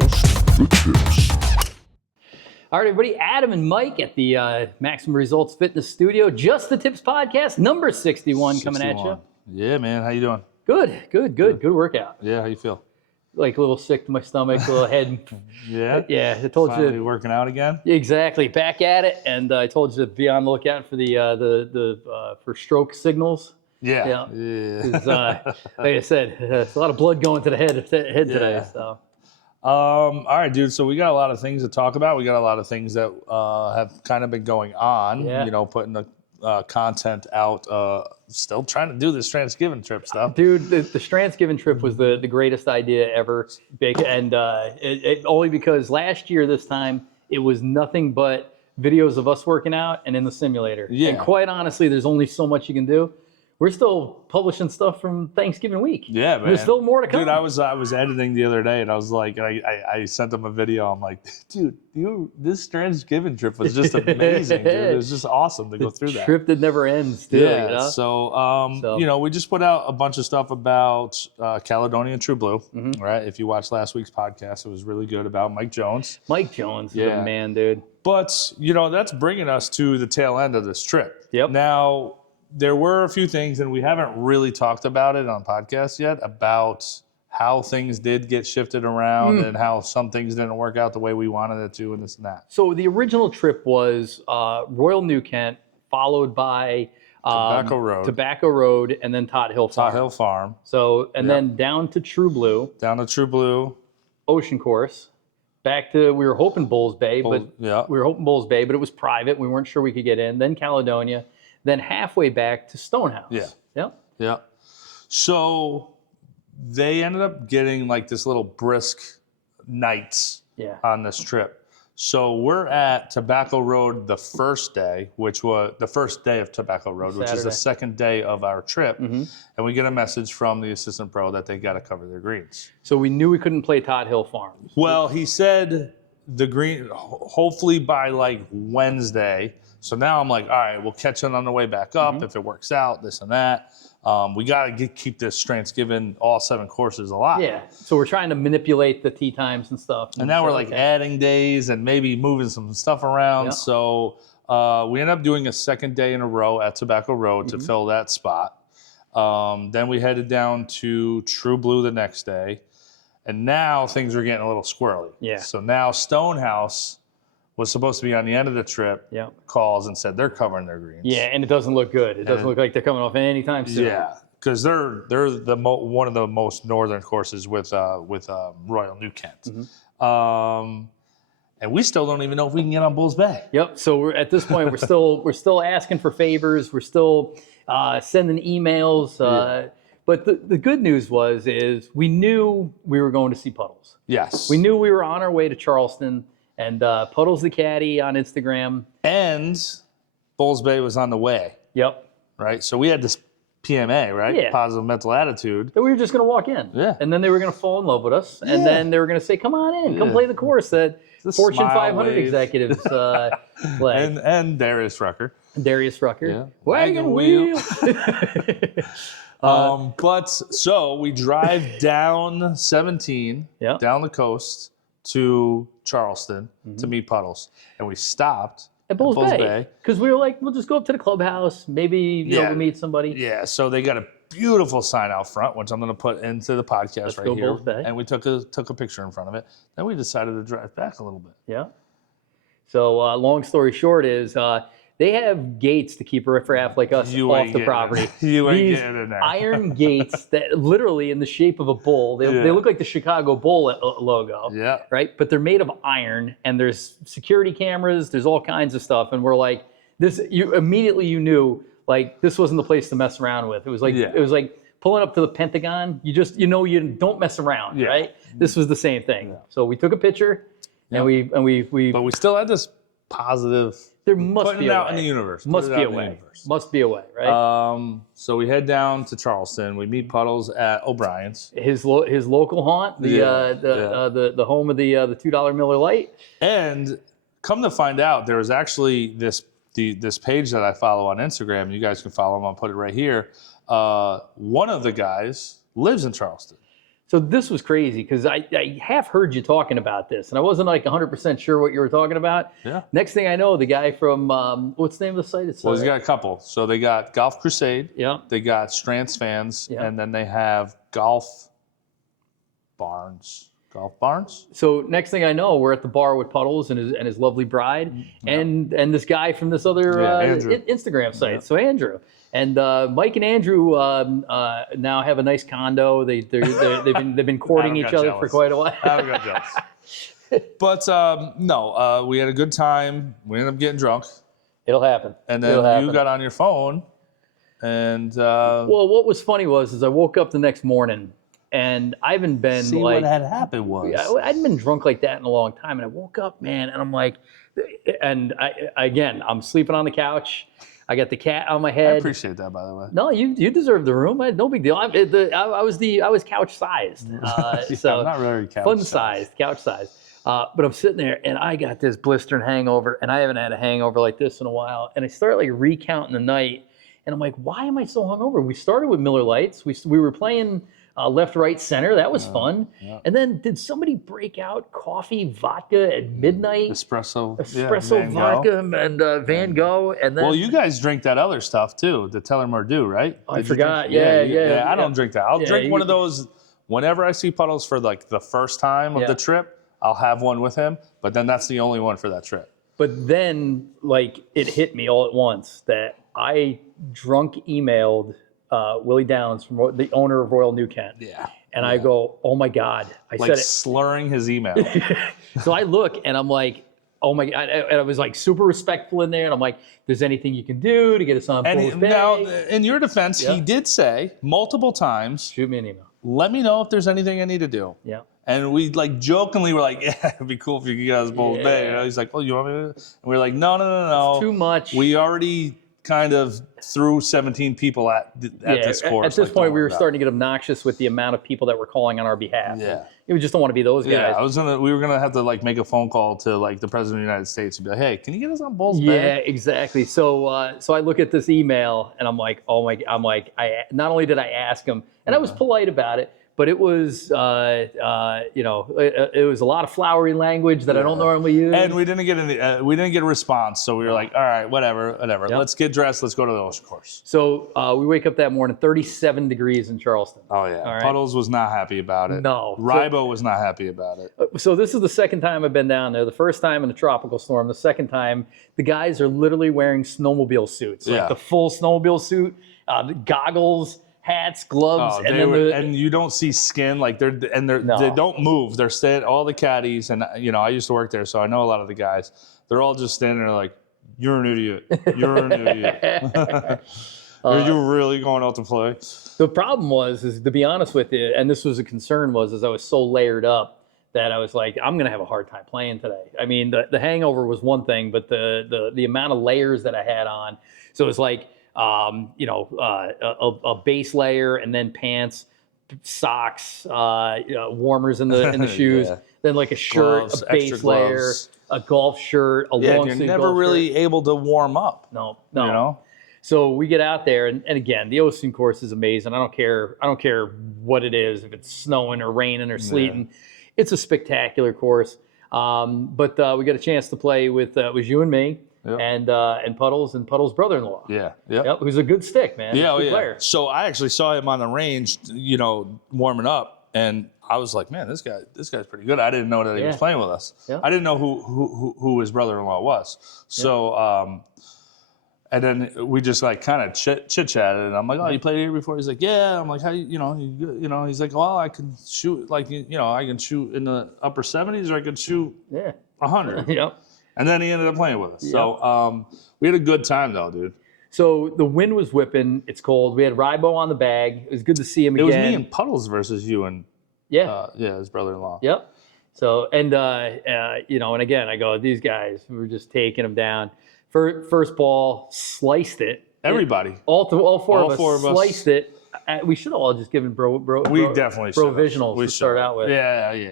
just the tips. All right, everybody, Adam and Mike at the Maximum Results Fitness Studio. Just the Tips podcast, number 61 coming at you. Yeah, man. How you doing? Good workout. Yeah, how you feel? Like a little sick to my stomach, a little head. Yeah? I told Finally you. working out again? Exactly, back at it. And I told you to be on the lookout for for stroke signals. Yeah. 'Cause, like I said, there's a lot of blood going to the head today. So. All right, dude. So we got a lot of things to talk about. We got a lot of things that have kind of been going on. Yeah. You know, putting the content out. Still trying to do this Strantzgiving trip stuff. Dude, the Strantzgiving trip was the greatest idea ever. Big, and it only because last year this time it was nothing but videos of us working out and in the simulator. Yeah. And quite honestly, there's only so much you can do. We're still publishing stuff from Thanksgiving week. Yeah, man. There's still more to come. Dude, I was editing the other day, and I was like, I sent them a video. I'm like, dude, this Strantzgiving trip was just amazing, dude. It was just awesome to go through that. Trip that never ends, too. Yeah. You know? So, you know, we just put out a bunch of stuff about Caledonian True Blue. Mm-hmm. Right. If you watched last week's podcast, it was really good about Mike Jones. Mike Jones is Yeah. a man, dude. But you know, that's bringing us to the tail end of this trip. Yep. Now, there were a few things, and we haven't really talked about it on podcasts yet, about how things did get shifted around and how some things didn't work out the way we wanted it to, and this and that. So the original trip was Royal New Kent, followed by Tobacco Road, and then Tot Hill Farm. Tot Hill Farm. So, and then down to True Blue, Down to True Blue. Ocean Course, back to, we were hoping Bulls Bay, but it was private. We weren't sure we could get in. Then Caledonia, then halfway back to Stonehouse. Yeah. Yep. Yeah. So they ended up getting like this little brisk nights on this trip. So we're at Tobacco Road the first day, which was the first day of Tobacco Road, Saturday. which is the second day of our trip. Mm-hmm. And we get a message from the assistant pro that they got to cover their greens. So we knew we couldn't play Tot Hill Farms. Well, he said the green, hopefully by like Wednesday. So now I'm like, all right, we'll catch it on the way back up if it works out, this and that. We got to keep this Strantzgiving all 7 courses alive. Yeah. So we're trying to manipulate the tee times and stuff. And now we're like adding days and maybe moving some stuff around. Yeah. So we end up doing a second day in a row at Tobacco Road to fill that spot. Then we headed down to True Blue the next day. And now things are getting a little squirrely. Yeah. So now Stonehouse was supposed to be on the end of the trip, calls and said they're covering their greens. Yeah, and it doesn't look good. It doesn't look like they're coming off anytime soon. Yeah, because they're one of the most northern courses with Royal New Kent. And we still don't even know if we can get on Bulls Bay. Yep. So we're at this point we're still asking for favors. We're still sending emails. But the good news is we knew we were going to see Puddles. Yes. We knew we were on our way to Charleston. And Puddles the Caddy on Instagram. And Bulls Bay was on the way. Yep. Right? So we had this PMA, right? Yeah. Positive mental attitude. And we were just going to walk in. Yeah. And then they were going to fall in love with us. And then they were going to say, come on in. Come play the course that Fortune 500 wave. executives play. And Darius Rucker. Darius Rucker. Yeah. Wagon wheel. But so we drive down 17, down the coast to Charleston to meet Puddles. And we stopped at Bulls Bay. Because we were like, we'll just go up to the clubhouse. Maybe we'll meet somebody. Yeah, so they got a beautiful sign out front, which I'm going to put into the podcast right here. Bulls Bay. And we took a picture in front of it. Then we decided to drive back a little bit. Yeah. So long story short is they have gates to keep riffraff like us off the property. You ain't These getting in there. iron gates that literally in the shape of a bull. They look like the Chicago Bull logo. Yeah. Right? But they're made of iron and there's security cameras. There's all kinds of stuff. And we're like, you knew like this wasn't the place to mess around with. It was like pulling up to the Pentagon. You don't mess around, right? This was the same thing. Yeah. So we took a picture and we But we still had this positive. There must be a way. Out in the universe. Must be a way. Must be a way, right? So we head down to Charleston. We meet Puddles at O'Brien's. His local haunt, the home of the $2 Miller Lite. And come to find out, there was actually this page that I follow on Instagram. And you guys can follow him. I'll put it right here. One of the guys lives in Charleston. So this was crazy because I have heard you talking about this, and I wasn't like 100% sure what you were talking about. Yeah. Next thing I know, the guy from what's the name of the site? Well, he's got a couple. So they got Golf Crusade. Yeah. They got Strantz Fans, Yeah. and then they have Golf Barns. Golf Barns. So next thing I know, we're at the bar with Puddles and his lovely bride, and this guy from this other Instagram site. Yeah. So Andrew. And Mike and Andrew now have a nice condo. They've been courting each other for quite a while. I got jealous. But no, we had a good time. We ended up getting drunk. It'll happen. And then you got on your phone, and well, what was funny was I woke up the next morning, and I haven't been see like what had happened was I hadn't been drunk like that in a long time, and I woke up, man, and I'm like, and I'm sleeping on the couch. I got the cat on my head. I appreciate that, by the way. No, you deserve the room. No big deal. I was couch sized, so I'm not really couch sized. But I'm sitting there and I got this blistering hangover, and I haven't had a hangover like this in a while. And I start like recounting the night, and I'm like, why am I so hungover? We started with Miller Lights. We were playing left, right, center. That was fun. Yeah. And then did somebody break out coffee, vodka at midnight? Espresso vodka, and Van Gogh. And then, well, you guys drink that other stuff too, the Tellermere right? I forgot. Yeah. I don't drink that. I'll drink one of those whenever I see Puddles for like the first time of the trip. I'll have one with him, but then that's the only one for that trip. But then, like, it hit me all at once that I drunk emailed Willie Downs, from the owner of Royal New Kent. Yeah. And I go, oh my God. I said it. Slurring his email. So I look and I'm like, oh my God. And I was like super respectful in there. And I'm like, there's anything you can do to get us on Fool's Bay? Now, in your defense, he did say multiple times, shoot me an email. Let me know if there's anything I need to do. Yeah. And we like jokingly were like, yeah, it'd be cool if you could get us Fool's Bay. You know, he's like, oh, you want me to? And we're like, no. It's too much. We already kind of threw 17 people at this course. At this point, we were starting to get obnoxious with the amount of people that were calling on our behalf. Yeah. We just don't want to be those guys. Yeah, we were gonna have to like make a phone call to like the president of the United States and be like, hey, can you get us on Fool's Bay? Yeah, exactly. So I look at this email and I'm like, I not only did I ask him, and I was polite about it, but it was, it was a lot of flowery language that I don't normally use. And we didn't get we didn't get a response, so we were like, all right, whatever. Yep. Let's get dressed. Let's go to the ocean course. So we wake up that morning, 37 degrees in Charleston. Oh yeah, right? Puddles was not happy about it. No, Rybo was not happy about it. So this is the second time I've been down there. The first time in a tropical storm. The second time, the guys are literally wearing snowmobile suits, like the full snowmobile suit, goggles, hats, gloves, and you don't see skin, like they don't move. They're staying, all the caddies, and I used to work there, so I know a lot of the guys. They're all just standing there like, you're an idiot. You're an idiot. Are you really going out to play? The problem is to be honest with you, and this was a concern, was I was so layered up that I was like, I'm gonna have a hard time playing today. I mean, the hangover was one thing, but the amount of layers that I had on, so it was like, a base layer, and then pants, socks, warmers in the shoes, then like a shirt, gloves, a base layer, a golf shirt, a long sleeve. You're never really able to warm up. No. So we get out there, and again, the ocean course is amazing. I don't care what it is, if it's snowing or raining or sleeting. It's a spectacular course. But we got a chance to play with you and me. Yep. And Puddles' brother-in-law. Yep, who's a good stick, man. Good player. So I actually saw him on the range, warming up, and I was like, man, this guy's pretty good. I didn't know that he was playing with us. Yeah. I didn't know who his brother-in-law was. So and then we just like kind of chit-chatted, and I'm like, oh, you played here before? He's like, yeah. I'm like, how he's like, well, I can shoot I can shoot in the upper 70s, or I can shoot 100. Yep. And then he ended up playing with us. Yep. So we had a good time, though, dude. So the wind was whipping. It's cold. We had Rybo on the bag. It was good to see him again. It was me and Puddles versus you and his brother-in-law. Yep. So and again, I go, these guys, we were just taking him down. First ball, sliced it. Everybody. All four of us sliced it. We should have all just given provisionals to start out with. Yeah.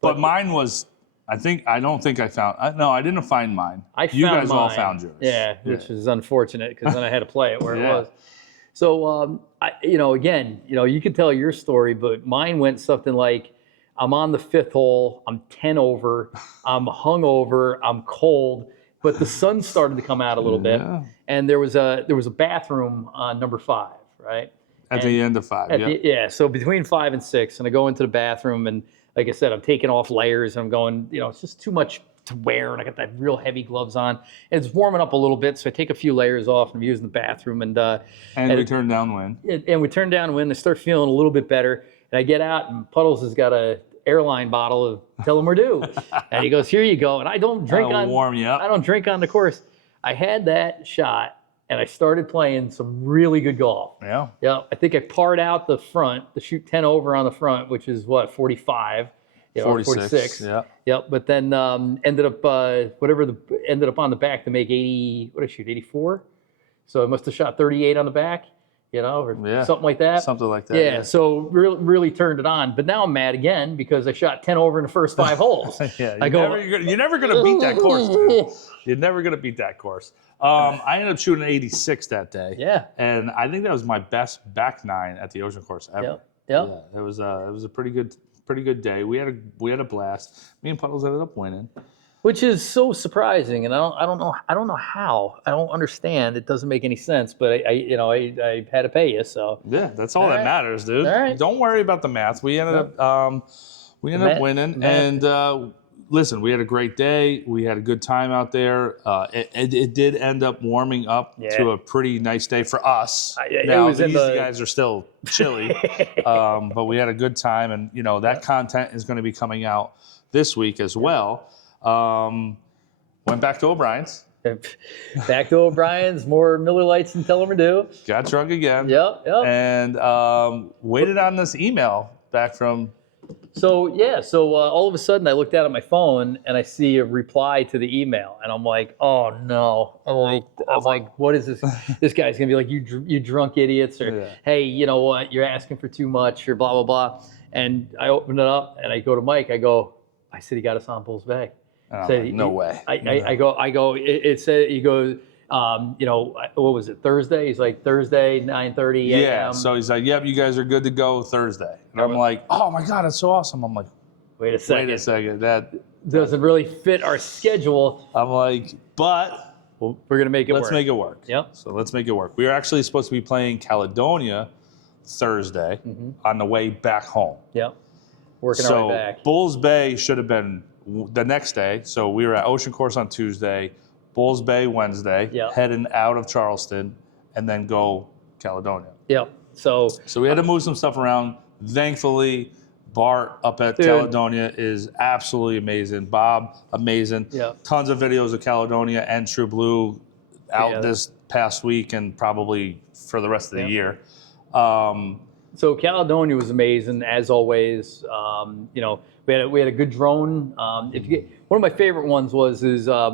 But mine was. I don't think I found. No, I didn't find mine. You guys all found yours. Yeah, which is unfortunate because then I had to play it where it was. So again, you could tell your story, but mine went something like, I'm on the 5th hole, I'm 10 over, I'm hungover, I'm cold, but the sun started to come out a little bit, and there was a bathroom on number 5, right? At the end of 5, so between 5 and 6, and I go into the bathroom, and like I said, I'm taking off layers, and I'm going, it's just too much to wear, and I got that real heavy gloves on, and it's warming up a little bit, so I take a few layers off, and I'm using the bathroom, and we turn downwind. And we turn downwind, I start feeling a little bit better, and I get out, and Puddles has got a airline bottle of Tell 'em We're Due, and he goes, "Here you go," and I don't drink warm you up. I don't drink on the course. I had that shot, and I started playing some really good golf. Yeah. I think I parred out the front to shoot 10 over on the front, which is 45, 46. Yeah. Yep. But then ended up ended up on the back to make 80. What did I shoot? 84. So I must have shot 38 on the back. Or something like that. Something like that. Yeah. So really turned it on. But now I'm mad again because I shot 10 over in the first 5 holes. You're never going to beat that course, dude. You're never going to beat that course. I ended up shooting 86 that day. Yeah. And I think that was my best back 9 at the Ocean Course ever. Yep. Yeah, it was a pretty good day. We had a blast. Me and Puddles ended up winning. Which is so surprising, and I don't know how. I don't understand. It doesn't make any sense, but I had to pay you, so. Yeah, that's all that matters, dude. All right. Don't worry about the math. We ended up winning, and listen, we had a great day. We had a good time out there. It did end up warming up to a pretty nice day for us. Now these guys are still chilly, but we had a good time, and that content is going to be coming out this week as well. Went back to O'Brien's. Back to O'Brien's, more Miller Lights and Tell 'em We're Due. Got drunk again. Yep. And waited on this email back from. So all of a sudden I looked out at my phone and I see a reply to the email, and I'm like, oh no. I'm like, what is this? This guy's gonna be like, you drunk idiots, or hey, you know what? You're asking for too much, or blah blah blah. And I open it up and I go to Mike. I said he got us on Bulls Bay. No way. I go. It said, he goes, what was it, Thursday? He's like, Thursday, 9:30 a.m. Yeah, so he's like, yep, you guys are good to go Thursday. And I'm like, oh my God, that's so awesome. I'm like, wait a second. That doesn't really fit our schedule. I'm like, but we're going to make it work. Let's make it work. Yep. So let's make it work. We were actually supposed to be playing Caledonia Thursday on the way back home. Yep. Working our way back. Bulls Bay should have been the next day. So we were at Ocean Course on Tuesday, Bulls Bay Wednesday, heading out of Charleston, and then go Caledonia. Yep. So we had to move some stuff around. Thankfully, Bart up at Caledonia is absolutely amazing. Bob, amazing. Yep. Tons of videos of Caledonia and True Blue out this past week and probably for the rest of the year. So Caledonia was amazing, as always. We had a good drone. One of my favorite ones was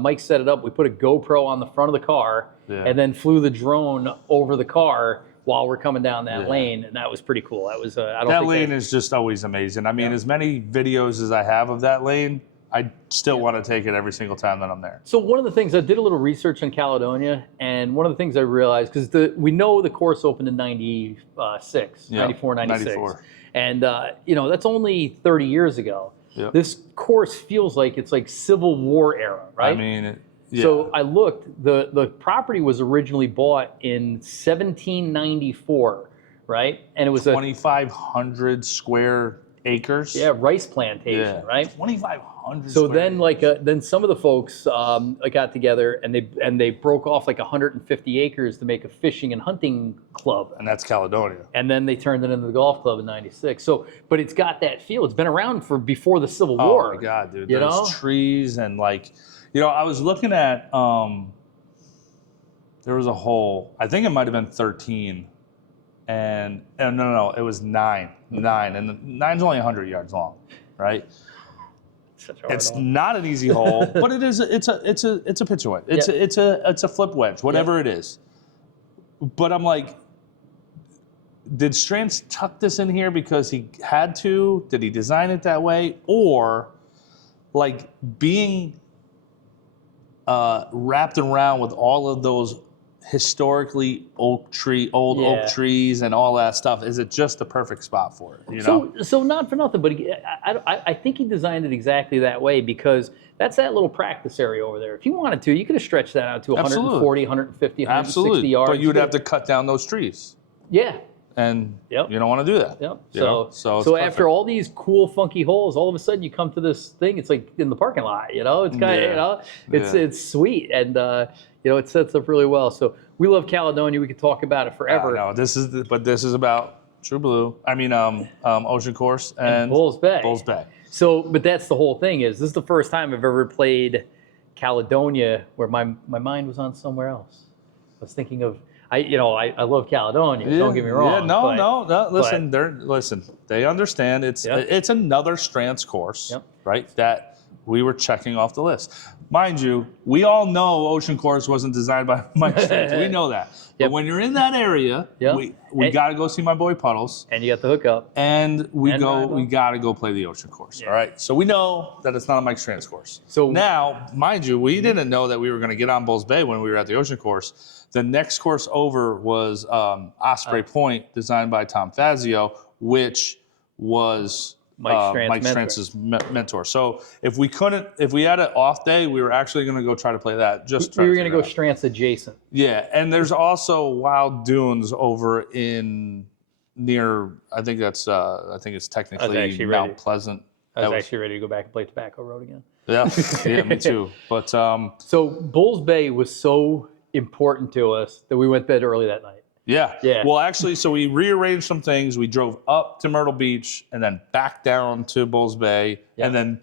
Mike set it up. We put a GoPro on the front of the car and then flew the drone over the car while we're coming down that lane, and that was pretty cool. That was that lane is just always amazing. I mean, as many videos as I have of that lane, I still want to take it every single time that I'm there. So one of the things, I did a little research on Caledonia, and one of the things I realized, because we know the course opened in 96, 94, 96. 94. And, that's only 30 years ago. Yep. This course feels like it's like Civil War era, right? I mean, So I looked, the property was originally bought in 1794, right? And it was 2,500 square acres. Yeah, rice plantation, right? 2,500. So then, then some of the folks got together and they broke off like 150 acres to make a fishing and hunting club. And that's Caledonia. And then they turned it into the golf club in '96. So, but it's got that feel. It's been around for before the Civil War. Oh my God, dude! There's trees and I was looking at. There was a hole. I think it might have been 13. And no, it was 9, and the 9's only 100 yards long, right? It's not an easy hole, but it is. It's a pitch wedge. It's a flip wedge, whatever it is. But I'm like, did Strantz tuck this in here because he had to? Did he design it that way, or being wrapped around with all of those historically old oak trees and all that stuff. Is it just the perfect spot for it? You know? So not for nothing, but I think he designed it exactly that way because that's that little practice area over there. If you wanted to, you could have stretched that out to 140, 150, 160 yards. But you would have to cut down those trees. Yeah. And you don't want to do that. Yep. So after all these cool, funky holes, all of a sudden you come to this thing. It's like in the parking lot. You know, it's kind of it's sweet, and it sets up really well. So we love Caledonia. We could talk about it forever. No, this is about True Blue. I mean, Ocean Course and Bulls Bay. Bulls Bay. So, but that's the whole thing. This is the first time I've ever played Caledonia where my mind was on somewhere else. I was thinking of. I love Caledonia. Don't get me wrong. Yeah, no. Listen. They understand. It's another Strands course, right? That we were checking off the list. Mind you, we all know Ocean Course wasn't designed by Mike Strantz. We know that. But when you're in that area, we got to go see my boy Puddles. And you got the hookup. And we got to go play the Ocean Course. All right. So we know that it's not a Mike Strantz course. So now, mind you, we didn't know that we were going to get on Bulls Bay when we were at the Ocean Course. The next course over was Osprey Point, designed by Tom Fazio, which was Mike Strantz's mentor. So if we had an off day, we were actually going to go try to play that. We were going to go Strantz adjacent. Yeah, and there's also Wild Dunes over near. I think it's technically Mount Pleasant. I was actually ready to go back and play Tobacco Road again. Yeah, me too. But so Bulls Bay was so important to us that we went to bed early that night. Yeah. Well, actually, so we rearranged some things. We drove up to Myrtle Beach and then back down to Bulls Bay, and then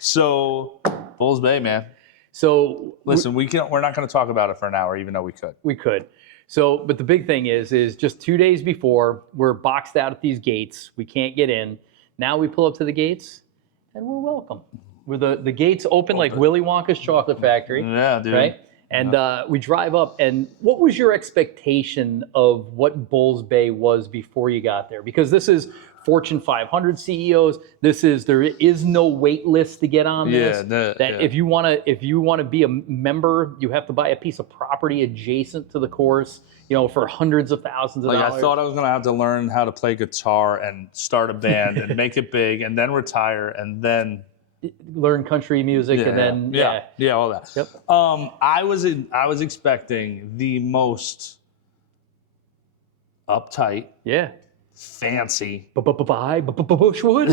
So Bulls Bay, man. So listen, we're not going to talk about it for an hour, even though we could. We could. So, but the big thing is just 2 days before, we're boxed out at these gates. We can't get in. Now we pull up to the gates, and we're welcome. The gates open like Willy Wonka's chocolate factory. Yeah, dude. Right? And we drive up, and what was your expectation of what Bulls Bay was before you got there? Because this is Fortune 500 CEOs. There is no wait list to get on this. If you want to be a member, you have to buy a piece of property adjacent to the course, for hundreds of thousands of dollars. I thought I was going to have to learn how to play guitar and start a band and make it big, and then retire, and then learn country music, and then all that. Yep. I was expecting the most uptight, fancy, Bushwood,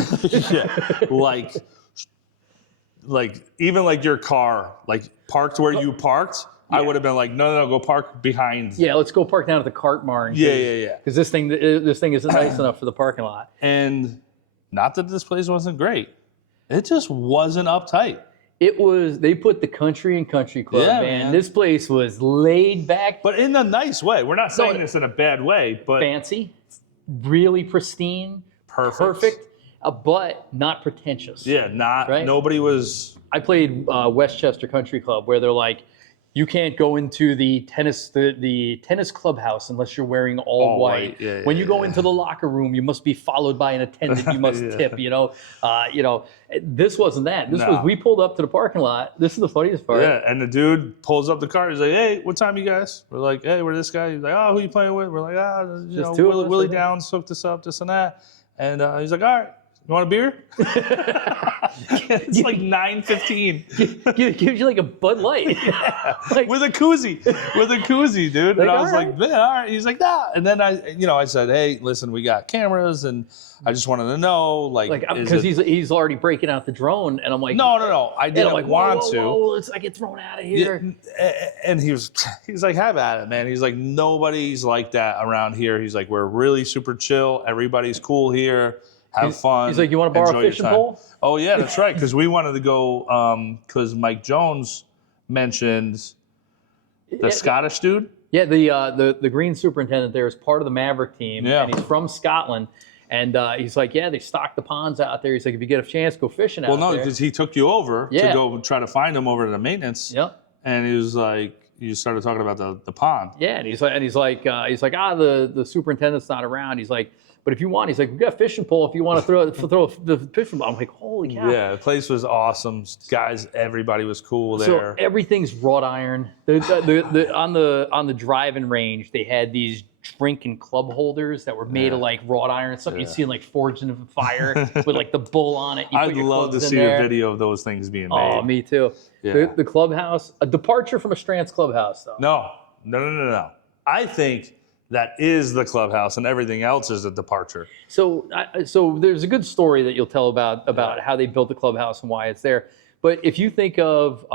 like even like your car, like parked where you parked. I would have been like, no, go park behind. Yeah, let's go park down at the cart barn. Yeah. Because this thing isn't nice enough for the parking lot. And not that this place wasn't great. It just wasn't uptight. It was. They put the country in country club, man. This place was laid back, but in a nice way. We're not saying this in a bad way, but fancy, really pristine, perfect, but not pretentious. Yeah, nobody was. I played Westchester Country Club, where they're like, you can't go into the tennis clubhouse unless you're wearing all white. When you go into the locker room, you must be followed by an attendant. You must tip. This wasn't that. This was, we pulled up to the parking lot. This is the funniest part. Yeah, and the dude pulls up the car. He's like, "Hey, what time you guys?" We're like, "Hey, we're this guy." He's like, "Oh, who you playing with?" We're like, Willie Downs hooked us up, this and that. And he's like, "All right. You want a beer?" It's like 9:15. Gives you like a Bud Light. With a koozie, dude. And I was like, man, all right. He's like, nah. And then I said, hey, listen, we got cameras, and I just wanted to know, because he's already breaking out the drone, and I'm like, no, I didn't want to. Let's get thrown out of here. And he's like, have at it, man. He's like, nobody's like that around here. He's like, we're really super chill. Everybody's cool here. Have fun. He's like, you want to borrow a fishing pole? Oh, yeah, that's right. Because we wanted to go, because Mike Jones mentioned the Scottish dude. Yeah, the green superintendent there is part of the Maverick team. Yeah. And he's from Scotland. And he's like, they stock the ponds out there. He's like, if you get a chance, go fishing out there. Well, no, because he took you over to go try to find him over to the maintenance. Yep. And he was like, you started talking about the pond. Yeah, and he's like, the superintendent's not around. He's like, But if you want, he's like, we got a fishing pole. If you want to throw the fishing pole, I'm like, holy cow. Yeah, the place was awesome. Guys, everybody was cool there. So everything's wrought iron. On the driving range, they had these drink and club holders that were made of like wrought iron stuff. You'd see in like Forged in Fire with like the bull on it. I'd love to see a video of those things being made. Oh, me too. Yeah. The clubhouse, a departure from a Strantz clubhouse though. No. I think that is the clubhouse and everything else is a departure. So there's a good story that you'll tell about how they built the clubhouse and why it's there. But if you think of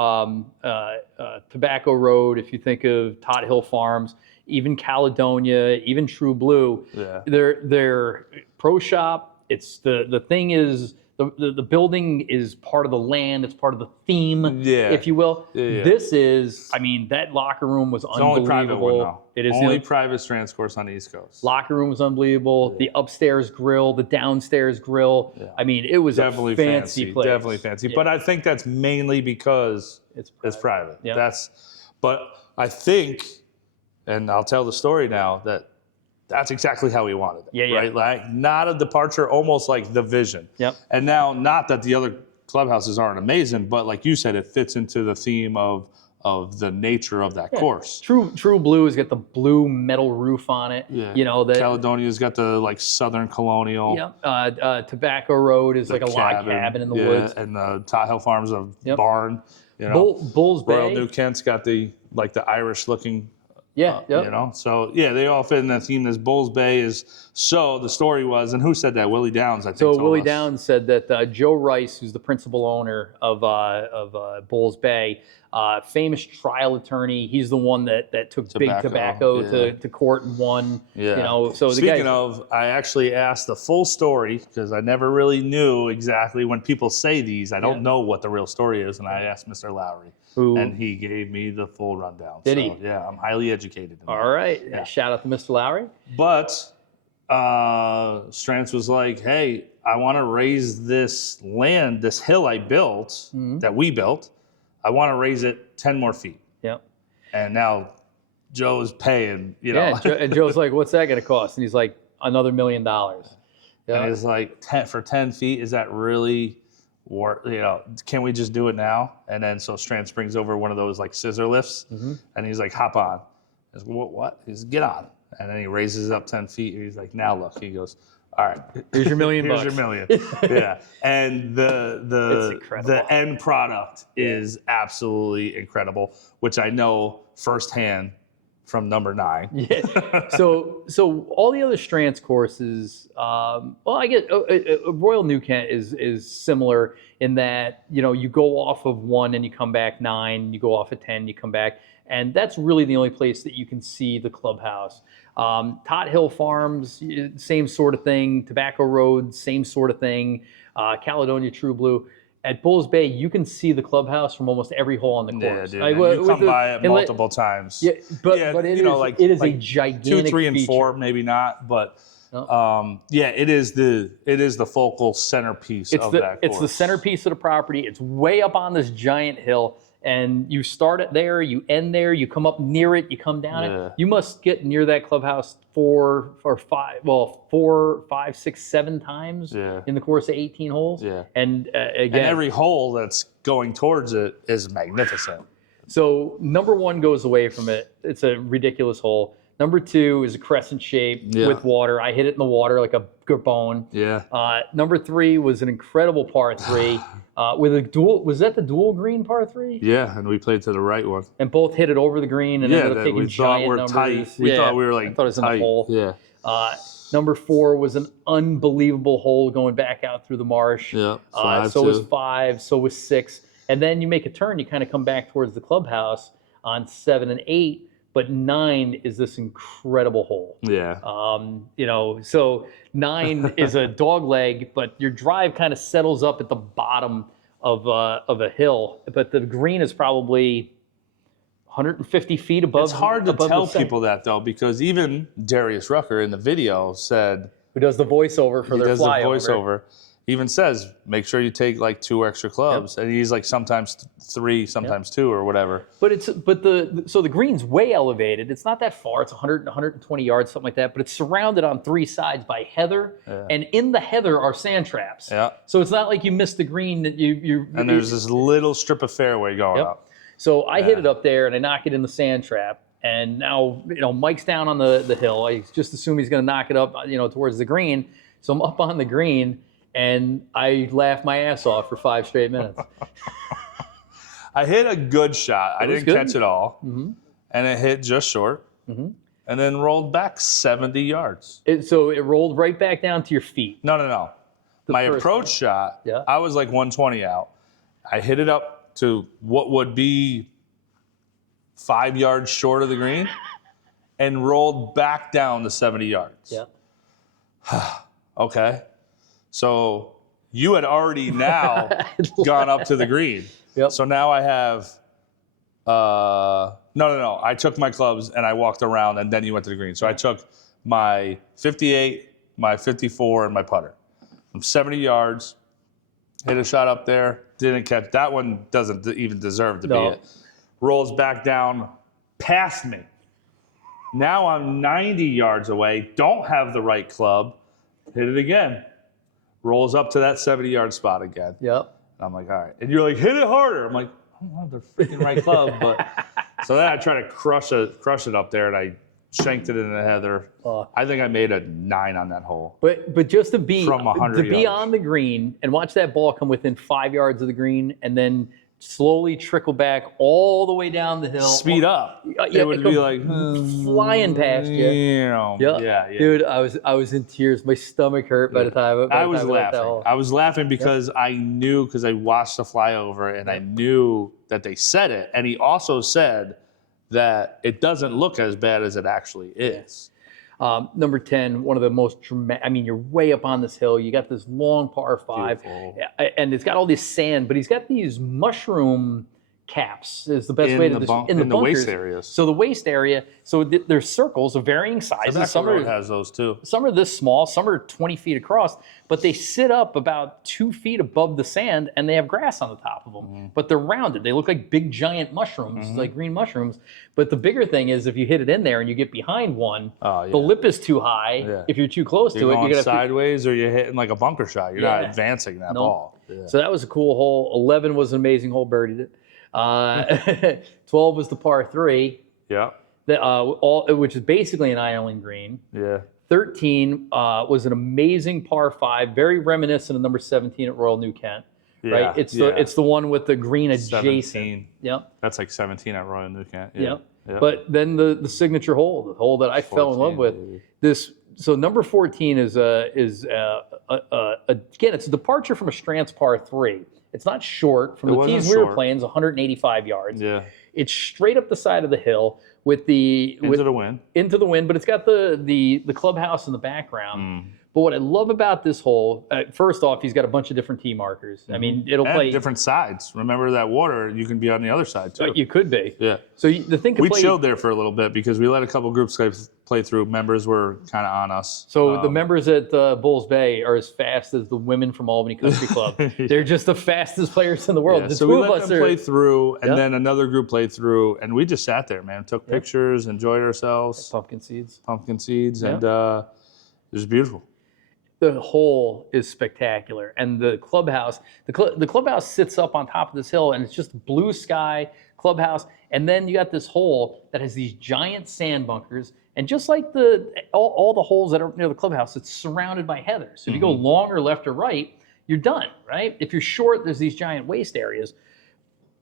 Tobacco Road, if you think of Todd Hill Farms, even Caledonia, even True Blue, they're pro shop. It's the thing is the building is part of the land. It's part of the theme, if you will. This is, I mean, that locker room was unbelievable. Only private one, though. It is only private Strantz course on the East Coast. Locker room was unbelievable. The upstairs grill, the downstairs grill. I mean, it was definitely a fancy place. Definitely fancy. But I think that's mainly because it's private. But I think, and I'll tell the story now, that's exactly how we wanted it. Right? Like, not a departure, almost like the vision. And now, not that the other clubhouses aren't amazing, but like you said, it fits into the theme of the nature of that course. True Blue has got the blue metal roof on it. You know, Caledonia's got the like Southern Colonial. Tobacco Road is like a log cabin in the woods. And Todd Hill Farms a barn. You know, Bulls Bay. Royal New Kent's got the Irish looking. You know, so they all fit in that theme. This Bulls Bay is. So the story was, and who said that? Willie Downs, I think. So Willie Downs said that Joe Rice, who's the principal owner of Bulls Bay, famous trial attorney. He's the one that took Big Tobacco to court and won. You know, so speaking of, I actually asked the full story because I never really knew exactly when people say these. I don't know what the real story is, and I asked Mr. Lowry. And he gave me the full rundown. Did he? Yeah, I'm highly educated. All right. Shout out to Mr. Lowry. But Strantz was like, hey, I want to raise this land, this hill I built, that we built. I want to raise it 10 more feet. And now Joe's paying, you know. And Joe's like, what's that going to cost? And he's like, another $1 million. And he's like, for 10 feet, is that really... Or, you know, can we just do it now? And then so Strantz brings over one of those like scissor lifts, and he's like, hop on. He's like, what? He's like, get on. And then he raises it up 10 feet. And he's like, now look. He goes, all right, here's your $1 million. Here's your $1 million. And the end product is absolutely incredible, which I know firsthand from number 9. So all the other Strantz courses, I get Royal New Kent is similar in that, you know, you go off of 1 and you come back 9, you go off of 10, you come back, and that's really the only place that you can see the clubhouse. Todd Hill Farms, same sort of thing. Tobacco Road, same sort of thing. Caledonia True Blue. At Bulls Bay, you can see the clubhouse from almost every hole on the course. Yeah, dude. You come by it multiple times. But it is a gigantic 2, 3, and 4, feature. maybe not, but it is the focal centerpiece of that course. It's the centerpiece of the property. It's way up on this giant hill, and you start it there, you end there, you come up near it, you come down it. You must get near that clubhouse 4, 5, 6, 7 times in the course of 18 holes. And again, and every hole that's going towards it is magnificent. So number 1 goes away from it. It's a ridiculous hole. Number 2 is a crescent shape with water. I hit it in the water like a good bone. Number 3 was an incredible par 3 with a dual. Was that the dual green par 3? Yeah, and we played to the right one. And both hit it over the green and ended up taking giant numbers. Tight. We thought we were like I thought it was in the hole. Yeah. Number 4 was an unbelievable hole going back out through the marsh. So was 5. So was 6. And then you make a turn. You kind of come back towards the clubhouse on 7 and 8. But 9 is this incredible hole. You know, so 9 is a dog leg, but your drive kind of settles up at the bottom of a hill. But the green is probably 150 feet above. It's hard to tell people that, though, because even Darius Rucker in the video said... Who does the voiceover for their flyover. he even says, make sure you take like 2 extra clubs. And he's like sometimes 3, sometimes 2 or whatever. But so the green's way elevated. It's not that far. It's 100, 120 yards, something like that. But it's surrounded on 3 sides by heather. And in the heather are sand traps. So it's not like you missed the green that and there's this little strip of fairway going up. So I hit it up there and I knock it in the sand trap. And now, Mike's down on the hill. I just assume he's going to knock it up, towards the green. So I'm up on the green. And I laughed my ass off for 5 straight minutes. I hit a good shot. I didn't catch it all. And it hit just short. And then rolled back 70 yards. So it rolled right back down to your feet. No. My approach shot, I was like 120 out. I hit it up to what would be 5 yards short of the green and rolled back down to 70 yards. Okay. So you had already now gone up to the green. So now I have, no. I took my clubs and I walked around and then you went to the green. So I took my 58, my 54, and my putter. From 70 yards, hit a shot up there, didn't catch. That one doesn't even deserve to be it. Rolls back down past me. Now I'm 90 yards away, don't have the right club, hit it again. Rolls up to that 70-yard spot again. And I'm like, all right. And you're like, hit it harder. I'm like, I don't have the freaking right club. But so then I try to crush it up there, and I shanked it in the heather. I think I made a 9 on that hole. But just to be from 100 yards. On the green and watch that ball come within 5 yards of the green, and then slowly trickle back all the way down the hill. Speed up. It would be like flying past you. Dude, I was in tears. My stomach hurt by the time I was laughing. I was laughing because I knew, because I watched the flyover and I knew that they said it. And he also said that it doesn't look as bad as it actually is. Number 10, one of the most dramatic. I mean, you're way up on this hill. You got this long par 5, and it's got all this sand, but he's got these mushroom caps. Is the best way to describe in the waist areas. So the waist area. So there's circles of varying sizes. Some has those too. Some are this small. Some are 20 feet across. But they sit up about 2 feet above the sand, and they have grass on the top of them. But they're rounded. They look like big giant mushrooms, like green mushrooms. But the bigger thing is, if you hit it in there and you get behind one, the lip is too high. If you're too close to it, you're going sideways, or you're hitting like a bunker shot. You're not advancing that ball. So that was a cool hole. 11 was an amazing hole. Birdied it. 12 was the par 3. Which is basically an island green. 13 was an amazing par 5, very reminiscent of number 17 at Royal New Kent. Right? It's the one with the green adjacent. 17. That's like 17 at Royal New Kent. But then the signature hole, the hole that I fell in love with. So number 14 is again, it's a departure from a Strantz par 3. It's not short. From the tees we were playing, it's 185 yards. It's straight up the side of the hill with into the wind, but it's got the clubhouse in the background. But what I love about this hole, first off, he's got a bunch of different tee markers. I mean, it'll play different sides. Remember that water, you can be on the other side too. You could be. So the thing we chilled there for a little bit because we let a couple groups play through. Members were kind of on us. So the members at Bulls Bay are as fast as the women from Albany Country Club. They're just the fastest players in the world. So we let them play through, and then another group played through, and we just sat there, man. Took pictures, enjoyed ourselves. Pumpkin seeds, and it was beautiful. The hole is spectacular, and the clubhouse. The clubhouse sits up on top of this hill, and it's just blue sky clubhouse. And then you got this hole that has these giant sand bunkers, and just like all the holes that are near the clubhouse, it's surrounded by heather. So if you go long or left or right, you're done. Right? If you're short, there's these giant waste areas.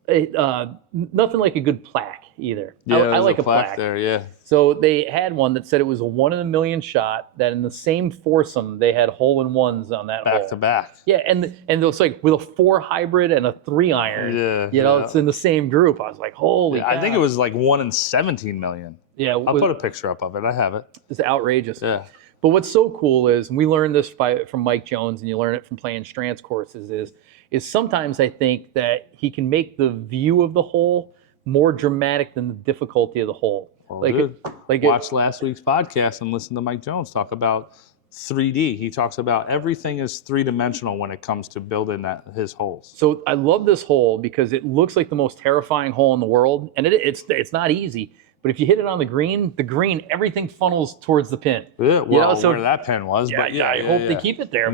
Nothing like a good plaque either. I like a plaque there. So they had one that said it was a 1 in a million shot, that in the same foursome they had hole-in-ones on that hole. Back to back. And it's like with a 4 hybrid and a 3 iron. It's in the same group. I was like, holy cow. I think it was like 1 in 17 million. I'll put a picture up of it. I have it. It's outrageous. But what's so cool is, and we learned this from Mike Jones, and you learn it from playing Strantz courses, is sometimes I think that he can make the view of the hole more dramatic than the difficulty of the hole. Well, watch last week's podcast and listen to Mike Jones talk about 3D. He talks about everything is 3-dimensional when it comes to building his holes. So I love this hole because it looks like the most terrifying hole in the world, and it's not easy. But if you hit it on the green, everything funnels towards the pin. Yeah, well, so where that pin was. Yeah, but yeah, I hope they keep it there.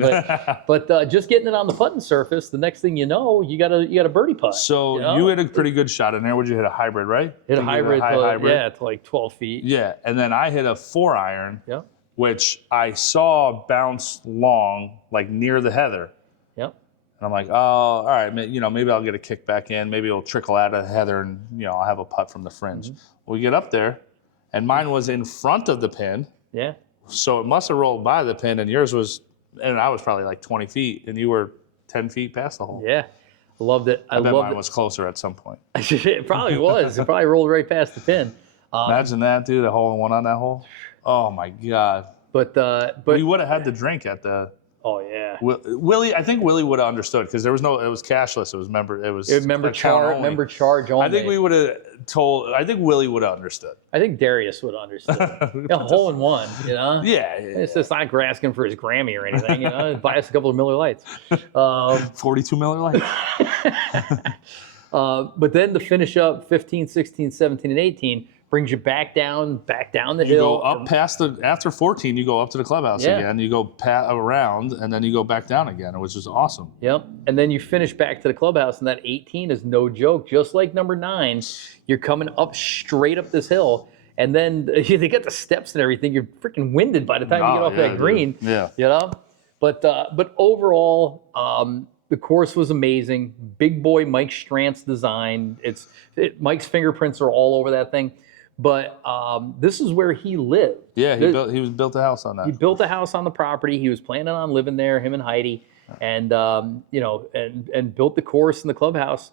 But just getting it on the putting surface, the next thing you know, you got a birdie putt. So you hit a pretty good shot in there. Would you hit a hybrid, right? Hit a hybrid, yeah, to like 12 feet. Yeah, and then I hit a 4-iron, which I saw bounce long, like near the heather. Yep. And I'm like, oh, all right, maybe I'll get a kick back in. Maybe it'll trickle out of the heather, and I'll have a putt from the fringe. Mm-hmm. We get up there, and mine was in front of the pin. Yeah. So it must have rolled by the pin, and yours was, and I was probably like 20 feet, and you were 10 feet past the hole. Yeah. I loved it. I bet mine was closer at some point. It probably was. It probably rolled right past the pin. Imagine that, dude, a hole-in-one on that hole. Oh, my God. But we would have had the drink at the... Oh yeah, Willie. I think Willie would have understood because there was no. It was cashless. It was member charge only. I think we would have told. I think Willie would have understood. I think Darius would have understood. Hole in one, Yeah. It's just not asking for his Grammy or anything. Buy us a couple of Miller Lights. 42 Miller Lights. But then to finish up 15, 16, 17, and 18. Brings you back down the hill. You go up past after 14, you go up to the clubhouse again. You go around, and then you go back down again, which is awesome. Yep. And then you finish back to the clubhouse, and that 18 is no joke. Just like number 9, you're coming up straight up this hill, and then they get the steps and everything. You're freaking winded by the time you get off that green. Dude. Yeah. But overall, the course was amazing. Big boy Mike Strantz design. Mike's fingerprints are all over that thing. But this is where he lived. Yeah, he built a house on that. He built a house on the property. He was planning on living there, him and Heidi, and and built the course and the clubhouse.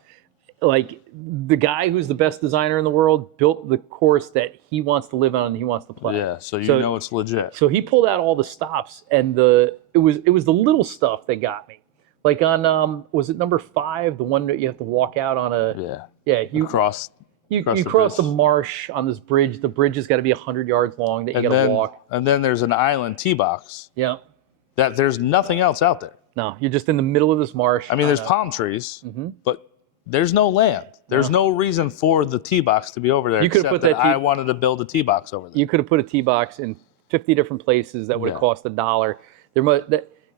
Like the guy who's the best designer in the world built the course that he wants to live on and he wants to play. Yeah, so you know it's legit. So he pulled out all the stops, and it was the little stuff that got me. Like on was it number 5, the one that you have to walk out on a you cross. You cross a marsh on this bridge. The bridge has got to be 100 yards long that you got to walk. And then there's an island tee box. Yeah. That there's nothing else out there. No, you're just in the middle of this marsh. I mean, there's palm trees, but there's no land. There's no reason for the tee box to be over there. You could put that. I wanted to build a tee box over there. You could have put a tee box in 50 different places that would have cost $1.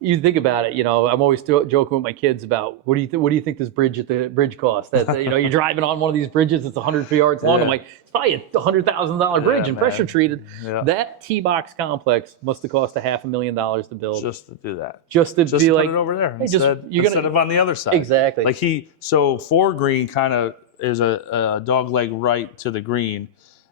You think about it, I'm always joking with my kids about what do you think this bridge at the bridge costs? That you're driving on one of these bridges that's 100 yards long. I'm like, it's probably a $100,000 bridge and pressure treated. Yeah. That tee box complex must have cost $500,000 to build. Just to do that. Just to be like, put it over there hey, instead of on the other side. Exactly. Like 4 green kind of is a dog leg right to the green,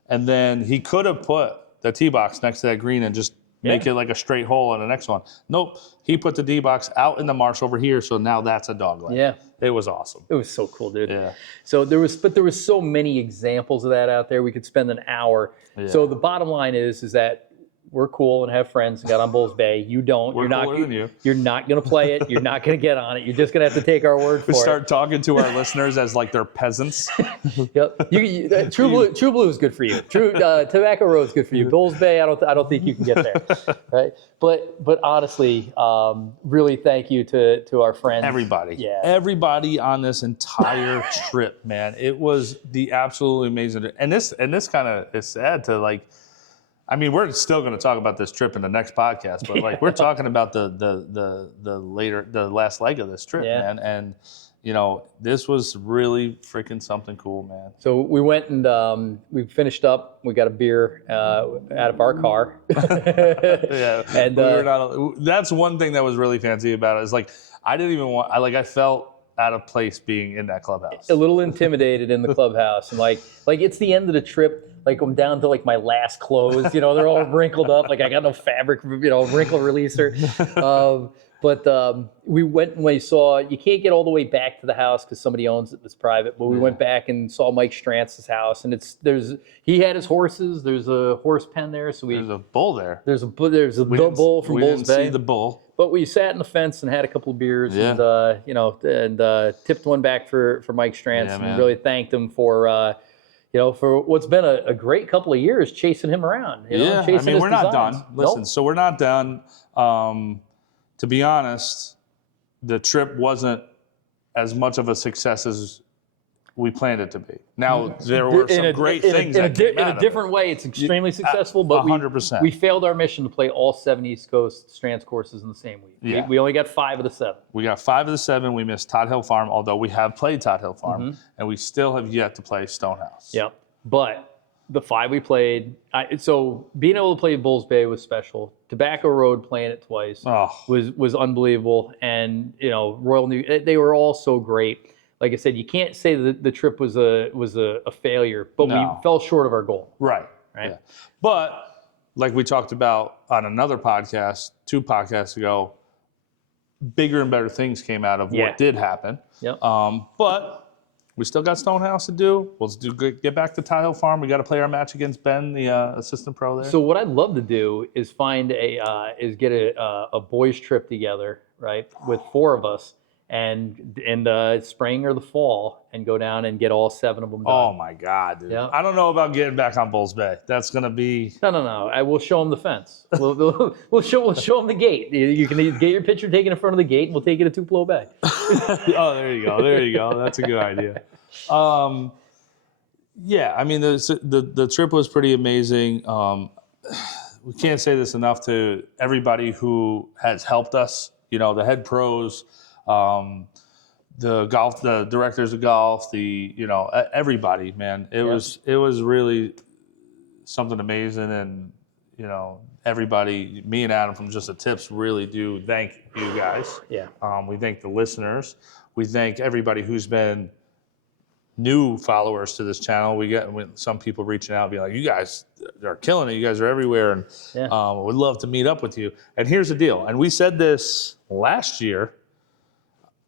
and then he could have put the tee box next to that green and just make it like a straight hole on the next one. Nope. He put the D box out in the marsh over here, so now that's a dog leg. Yeah. It was awesome. It was so cool, dude. Yeah. So there was so many examples of that out there. We could spend an hour. Yeah. So the bottom line is that we're cool and have friends and got on Bulls Bay. You don't. We're cooler than you. You're not going to play it. You're not going to get on it. You're just going to have to take our word for it. We start talking to our listeners as like they're peasants. Yep. True Blue is good for you. Tobacco Road is good for you. Bulls Bay, I don't think you can get there. Right. But honestly, really thank you to our friends. Everybody. Yeah. Everybody on this entire trip, man. It was the absolutely amazing. And this kind of is sad to like. I mean, we're still going to talk about this trip in the next podcast, but like we're talking about the last leg of this trip, man. And this was really freaking something cool, man. So we went and we finished up. We got a beer out of our car. Yeah, and that's one thing that was really fancy about it. Is like I didn't even want. I felt out of place being in that clubhouse. A little intimidated in the clubhouse, and like it's the end of the trip. Like I'm down to like my last clothes, they're all wrinkled up. Like I got no fabric, wrinkle releaser. But we went and we saw, you can't get all the way back to the house because somebody owns it that's private. But we went back and saw Mike Strantz's house, and he had his horses. There's a horse pen there, so there's a bull there. There's a bull from Bulls Bay. We didn't see the bull, but we sat in the fence and had a couple of beers, and tipped one back for Mike Strantz, and really thanked him for. for what's been a great couple of years, chasing him around. Chasing we're not done. Listen, so we're not done. To be honest, the trip wasn't as much of a success as we planned it to be. Now, there were some great things that came out in a different way. It's extremely successful, but 100%. We failed our mission to play all 7 East Coast Strands courses in the same week. Yeah. We only got 5 of the 7. We got 5 of the 7. We missed Todd Hill Farm, although we have played Todd Hill Farm, and we still have yet to play Stonehouse. Yep. But the 5 we played, so being able to play Bulls Bay was special. Tobacco Road, playing it twice, was unbelievable. And, Royal New, they were all so great. Like I said, you can't say that the trip was a failure, but we fell short of our goal. Right. Yeah. But like we talked about on another podcast, 2 podcasts ago, bigger and better things came out of what did happen. Yep. But we still got Stonehouse to do. We'll get back to Todd Hill Farm. We got to play our match against Ben, the assistant pro there. So what I'd love to do is get a boys trip together, right, with 4 of us. And in the spring or the fall, and go down and get all 7 of them done. Oh my God, dude! Yeah. I don't know about getting back on Bulls Bay. That's gonna be no. I will show them the fence. We'll show them the gate. You can get your picture taken in front of the gate, and we'll take you to Tupelo Bay. Oh, there you go. That's a good idea. Yeah, I mean the trip was pretty amazing. We can't say this enough to everybody who has helped us. The head pros. The directors of golf, everybody, man. It was really something amazing, and everybody, me and Adam from Just the Tips, really do thank you guys. Yeah. We thank the listeners. We thank everybody who's been new followers to this channel. We get some people reaching out, being like, "You guys are killing it. You guys are everywhere, and would love to meet up with you." And here's the deal. And we said this last year.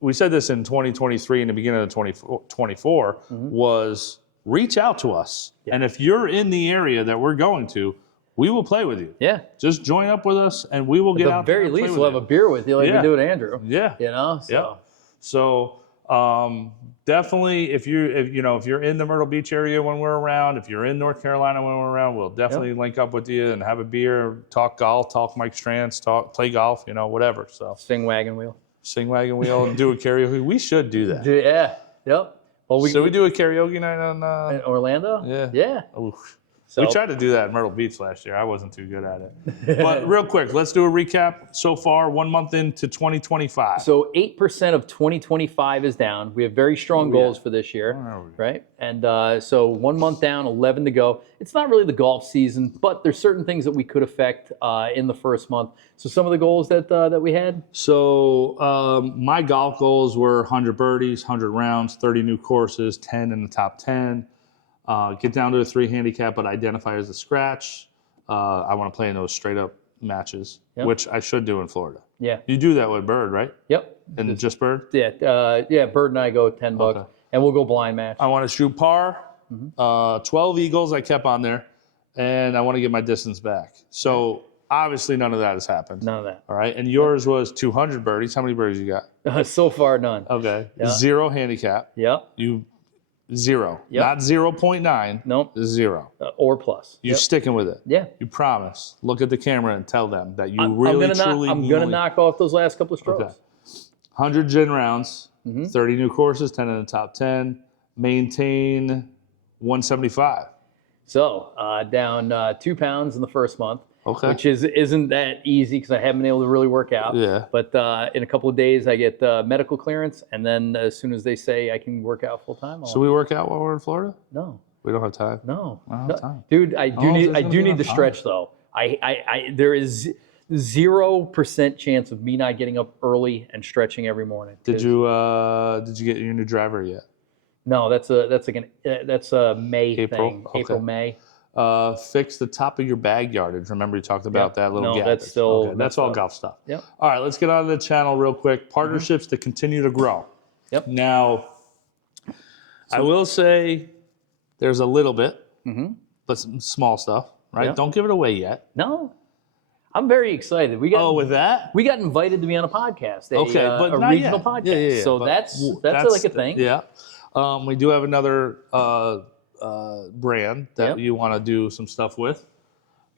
We said this in 2023, in the beginning of 2024, was reach out to us. Yeah. And if you're in the area that we're going to, we will play with you. Yeah. Just join up with us, and we will get out there. At the very least, we'll have a beer with you like we do with Andrew. Yeah. So definitely, if you're in the Myrtle Beach area when we're around, if you're in North Carolina when we're around, we'll definitely link up with you and have a beer, talk golf, talk Mike Strantz, play golf, whatever. So Sing wagon wheel, and do a karaoke. We should do that. Yeah. Yep. Well, Should we do a karaoke night on in Orlando? Yeah. Yeah. Oof. We tried to do that in Myrtle Beach last year. I wasn't too good at it. But real quick, let's do a recap so far, 1 month into 2025. So 8% of 2025 is down. We have very strong goals for this year, right? And so 1 month down, 11 to go. It's not really the golf season, but there's certain things that we could affect in the first month. So some of the goals that we had? So my golf goals were 100 birdies, 100 rounds, 30 new courses, 10 in the top 10. Get down to a 3 handicap, but identify as a scratch. I want to play in those straight up matches, which I should do in Florida. Yeah. You do that with Bird, right? Yep. And just Bird? Yeah. Bird and I go $10, and we'll go blind match. I want to shoot par. 12 eagles I kept on there, and I want to get my distance back. So obviously none of that has happened. None of that. All right. And yours was 200 birdies. How many birdies you got? So far, none. Okay. Yeah. 0 handicap. Yep. You 0. Yep. Not 0.9. Nope. 0. Or plus. You're sticking with it. Yeah. You promise. Look at the camera and tell them that you I'm going to knock off those last couple of strokes. Okay. 100 gin rounds, 30 new courses, 10 in the top 10. Maintain 175. So down 2 pounds in the first month. Okay. Which isn't that easy because I haven't been able to really work out. Yeah. But in a couple of days, I get medical clearance, and then as soon as they say I can work out full time, Should we work out while we're in Florida? No. We don't have time. No. I don't have time. Dude, I do need the stretch though. There is 0% chance of me not getting up early and stretching every morning. Did you get your new driver yet? No, that's a May thing. Okay. April, May. Fix the top of your bag yardage. Remember you talked about that little gap. That's still that's all golf stuff. Yep. All right, let's get on to the channel real quick. Partnerships to continue to grow. Yep. Now, I will say there's a little bit, but some small stuff, right? Yep. Don't give it away yet. No. I'm very excited. We got with that? We got invited to be on a podcast. But a not regional yet. podcast. Yeah, so that's like a thing. Yeah. We do have another brand that you want to do some stuff with.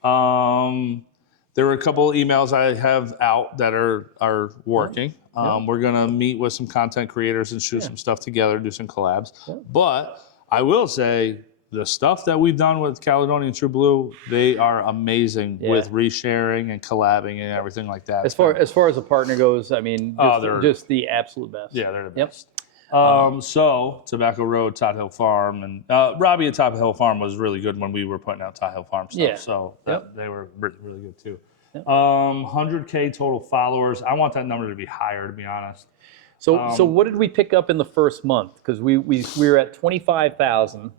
There were a couple of emails I have out that are working. We're going to meet with some content creators and shoot some stuff together, do some collabs. But I will say the stuff that we've done with Caledonian True Blue, they are amazing with resharing and collabing and everything like that. As far as a partner goes, I mean, just the absolute best. Yeah, they're the best. So Tobacco Road, Todd Hill Farm, and Robbie at Top Hill Farm was really good when we were putting out Todd Hill Farm stuff. Yeah. So they were really good too. 100K total followers. I want that number to be higher, to be honest. So what did we pick up in the first month? Because we were at 25,000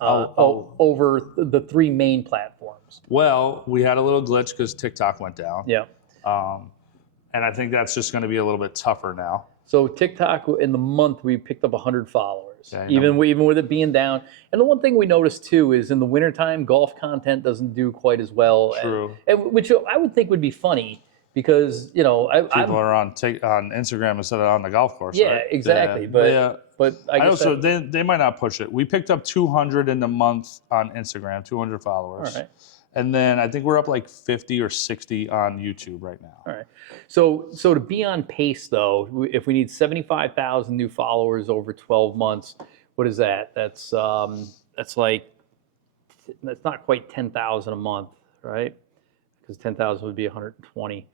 over the 3 main platforms. Well, we had a little glitch because TikTok went down. Yeah. And I think that's just going to be a little bit tougher now. So TikTok, in the month, we picked up 100 followers, even with it being down. And the one thing we noticed, too, is in the wintertime, golf content doesn't do quite as well. True. Which I would think would be funny because, people are on Instagram instead of on the golf course, Yeah, right? exactly. Yeah. But I guess also, they might not push it. We picked up 200 in the month on Instagram, 200 followers. All right. And then I think we're up like 50 or 60 on YouTube right now. All right. So to be on pace, though, if we need 75,000 new followers over 12 months, what is that? That's not quite 10,000 a month, right? Because 10,000 would be 120.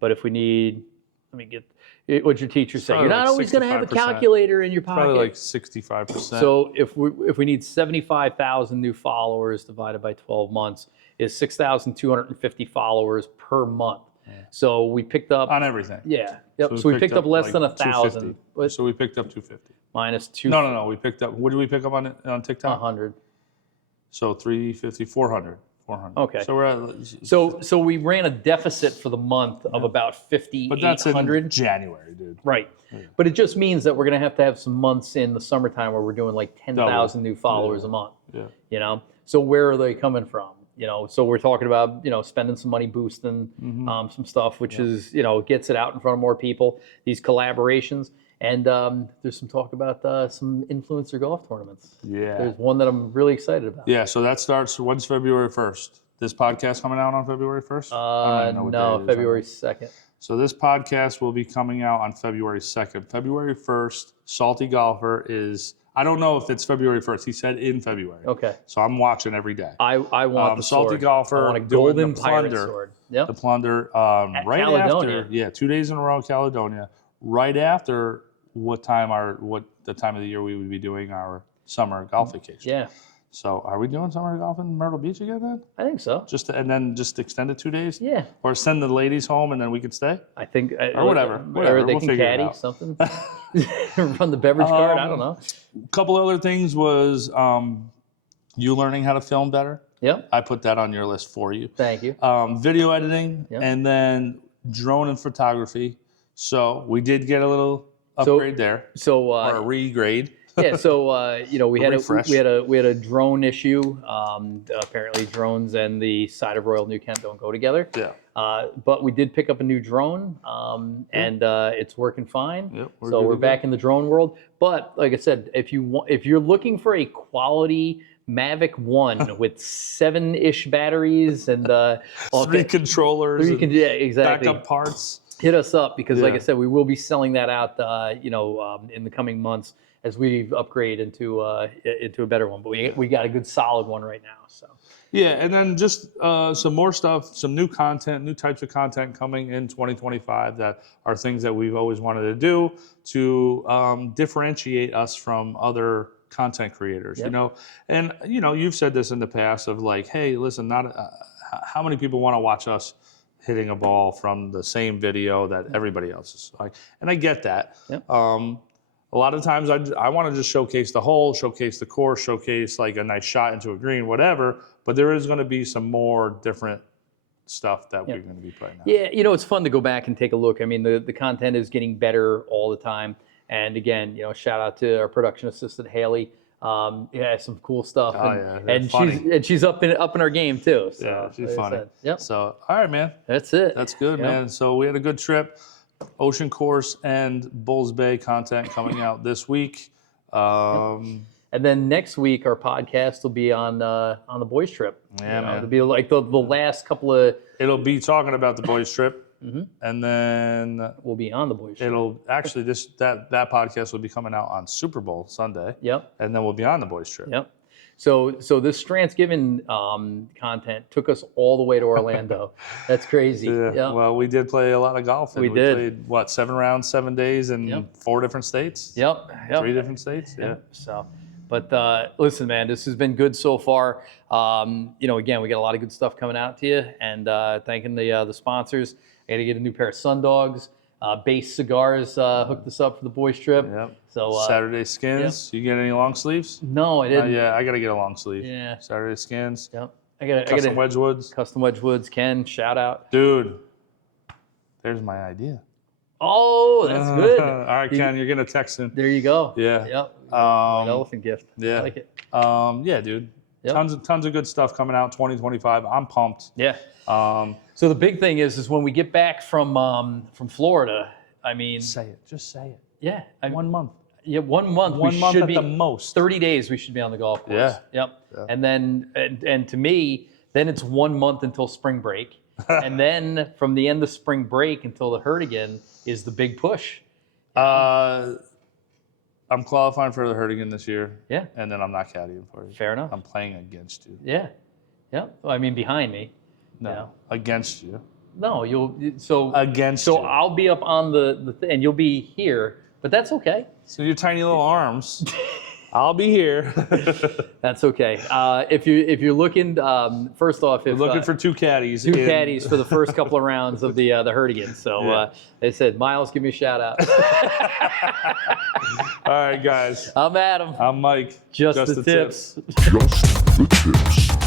But if we need, let me get, what'd your teacher say? You're not always going to have a calculator in your pocket. Probably like 65%. So if we need 75,000 new followers divided by 12 months, is 6,250 followers per month. So we picked up on everything. Yeah. Yep. So we picked up less than 1,000. So we picked up 250. Minus 2. No. We picked up. What did we pick up on TikTok? 100. So 350, 400. 400. Okay. So we're at. So we ran a deficit for the month of about 5,800. But that's in January, dude. Right. Yeah. But it just means that we're going to have some months in the summertime where we're doing like 10,000 new followers a month. Yeah. So where are they coming from? So we're talking about, spending some money boosting some stuff, which is, gets it out in front of more people, these collaborations. And there's some talk about some influencer golf tournaments. Yeah. There's one that I'm really excited about. Yeah, so that starts, when's February 1st? This podcast coming out on February 1st? No, February 2nd. So this podcast will be coming out on February 2nd. February 1st, Salty Golfer is... I don't know if it's February 1st. He said in February. Okay. So I'm watching every day. I want the Salty sword. Golfer. I want a golden the pirate plunder, sword. Yep. The plunder. Right Caledonia. after, 2 days in a row, Caledonia. Right after what the time of the year we would be doing our summer golf vacation. Yeah. So are we doing summer golf in Myrtle Beach again then? I think so. And then just extend it 2 days? Yeah. Or send the ladies home and then we could stay? I think. Or whatever. Or they can caddy something. Run the beverage cart. I don't know. A couple other things was you learning how to film better. Yep. I put that on your list for you. Thank you. Video editing and then drone and photography. So we did get a little upgrade there. So or a regrade. Yeah, so we had a drone issue. Apparently, drones and the side of Royal New Kent don't go together. Yeah. But we did pick up a new drone, and it's working fine. Yep, we're back in the drone world. But like I said, if you're looking for a quality Mavic 1 with 7-ish batteries and 3 controllers, exactly, backup parts, hit us up because, like I said, we will be selling that out, in the coming months as we upgrade into a better one. But we got a good solid one right now. So yeah, and then just some more stuff, some new content, new types of content coming in 2025 that are things that we've always wanted to do to differentiate us from other content creators. And you've said this in the past of like, hey, listen, how many people want to watch us hitting a ball from the same video that everybody else is like, and I get that. Yep. A lot of times I want to just showcase the hole, showcase the course, showcase like a nice shot into a green, whatever. But there is going to be some more different stuff that we're going to be putting out. Yeah, it's fun to go back and take a look. I mean, the content is getting better all the time. And again, shout out to our production assistant, Haley. Some cool stuff. And she's up in our game too. So, yeah, she's funny. Yep. So, all right, man. That's it. That's good, man. So we had a good trip. Ocean Course and Bulls Bay content coming out this week. And then next week, our podcast will be on the boys' trip. Yeah, man. It'll be like the last couple of. It'll be talking about the boys' trip, and then we'll be on the boys' trip. it'll actually that podcast will be coming out on Super Bowl Sunday. Yep. And then we'll be on the boys' trip. Yep. So this Strantzgiving content took us all the way to Orlando. That's crazy. Yeah. Yep. Well, we did play a lot of golf. We did. Played, what, 7 rounds, 7 days in 4 different states? Yep. 3 different states? Yeah. So, but listen, man, this has been good so far. Again, we got a lot of good stuff coming out to you, and thanking the sponsors. I got to get a new pair of Sundogs. Base Cigars hooked us up for the boys' trip. Yep. So Saturday Skins. You get any long sleeves? No, I didn't. Yeah, I got to get a long sleeve. Yeah. Saturday Skins. Yep. I got Custom Wedgewoods. Custom Wedgewoods. Ken, shout out. Dude, there's my idea. Oh, that's good. All right, Ken, you're gonna text him. There you go. Yeah. Yep. An elephant gift. Yeah. I like it. Yeah, dude. Yep. Tons of good stuff coming out 2025. I'm pumped. Yeah. So the big thing is when we get back from Florida. I mean, say it. Just say it. Yeah. 1 month. Yeah, 1 month. 1 month should at be, the most. 30 days we should be on the golf course. Yeah. Yep. Yeah. And then, and to me, then it's 1 month until spring break. And then from the end of spring break until the hurt again is the big push. I'm qualifying for the Hurtigan this year. Yeah. And then I'm not caddying for you. Fair enough. I'm playing against you. Yeah. Yeah. Well, I mean, behind me. No. Yeah. Against you. No, Against So you. I'll be up on the and you'll be here, but that's okay. So your tiny little arms. I'll be here. That's okay. If you're looking, first off, We're looking for 2 caddies. caddies for the first couple of rounds of the Hurtigan. So they said, Miles, give me a shout out. All right, guys. I'm Adam. I'm Mike. Just the tips. Just the tips.